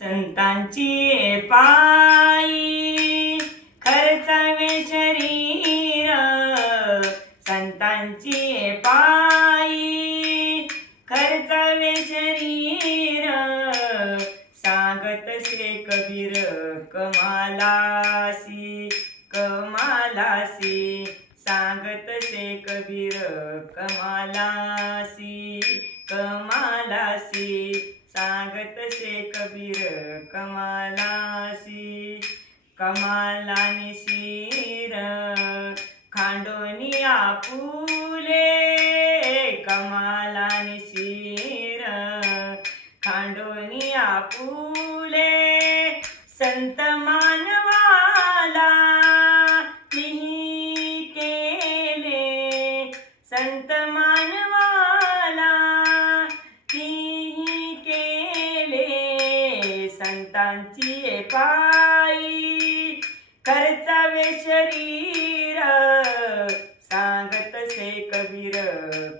संतांची पायी खर्चावे शरीर, संतांची पायी खर्चावे शरीर, सांगत श्री कबीर कमालासी कमालासी, सांगत श्री कबीर कमालासी कमालासी, सांगत से कबीर कमालासी. कमालानी शिर खांडोनी आपुले, कमालानी शिर खांडोनी आपुले, संत मानवाला तिही केले, संत मानवाला तिही केले, संतांची पायी खर्चावे शरीर, सांगत से कबीर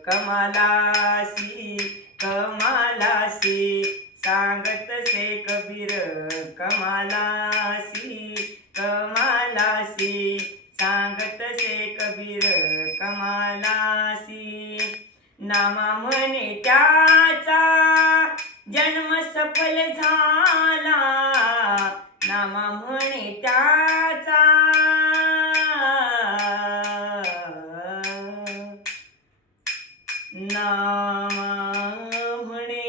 कमालासी कमालासी, सांगत से कबीर कमालासी कमालासी, सांगत से कबीर कमालासी. नामा म्हणे त्याचा जन्म सफल झाला, नामा म्हणे त्याचा नामा म्हणे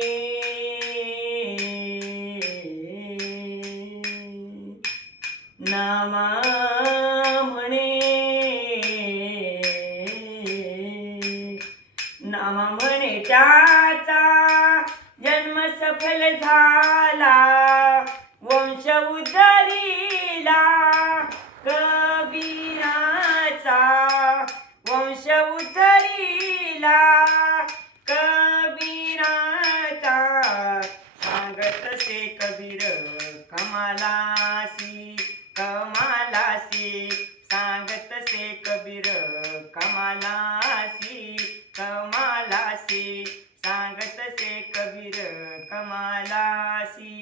नामा म्हणे नामा म्हणे त्याचा जन्म सफल झाला, वंश उद्धरिला कबीराचा, वंश उद्धरिला कबीराचा, सांगत से कबीर कमालासी कमालासी, सांगत से कबीर कमालासी कमालासी, सांगत से कबीर कमालासी.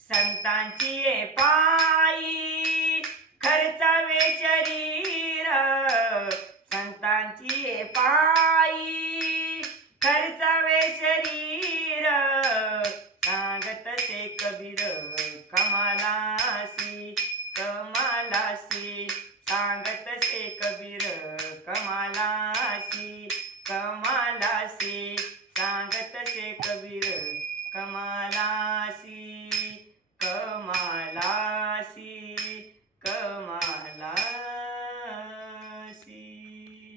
संतांची पायी खर्चावे शरीर, संतांची पायी खर्चावे शरीर, सांगत से कबीर